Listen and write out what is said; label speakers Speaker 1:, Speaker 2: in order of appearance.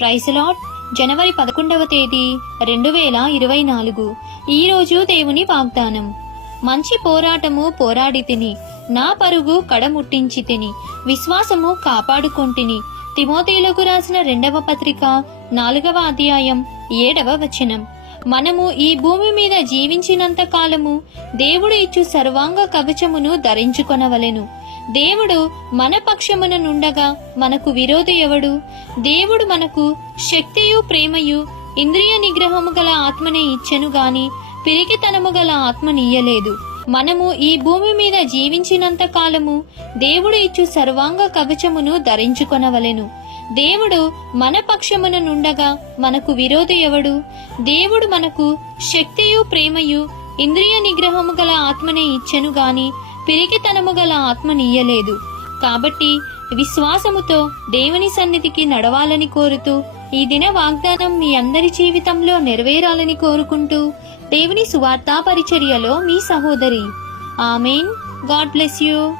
Speaker 1: ప్రైసలాట్ జనవరి పదకొండవ తేదీ రెండు వేల ఇరవై నాలుగు. ఈరోజు దేవుని వాగ్దానం. మంచి పోరాటము పోరాడి తిని నా పరుగు కడముట్టించి తిని విశ్వాసము కాపాడుకొంటిని. తిమోతీలకు రాసిన రెండవ పత్రిక నాలుగవ అధ్యాయం ఏడవ వచనం. మనము ఈ భూమి మీద జీవించినంత కాలము దేవుడు ఇచ్చు సర్వాంగ కవచమును ధరించుకొనవలెను. దేవుడు మన పక్షమున నుండగా మనకు విరోధి ఎవడు? దేవుడు మనకు శక్తియు ప్రేమయు ఇంద్రియ నిగ్రహము గల ఆత్మనే ఇచ్చెను గాని పిరికితనము గల ఆత్మనియ్యలేదు మనము ఈ భూమి మీద జీవించినంత కాలము దేవుడు ఇచ్చు సర్వాంగ కవచమును ధరించుకొనవలెను. దేవుడు మన పక్షమున నుండగా మనకు విరోధి ఎవడు? దేవుడు మనకు శక్తియు ప్రేమయు ఇంద్రియ నిగ్రహము గల ఆత్మనే ఇచ్చెను గాని పిరికితనము గల ఆత్మనియ్యలేదు కాబట్టి విశ్వాసముతో దేవుని సన్నిధికి నడవాలని కోరుతూ ఈ దిన వాగ్దానం మీ అందరి జీవితంలో నెరవేరాలని కోరుకుంటూ దేవుని సువార్తా పరిచర్యలో మీ సహోదరి. ఆమెన్. God bless you.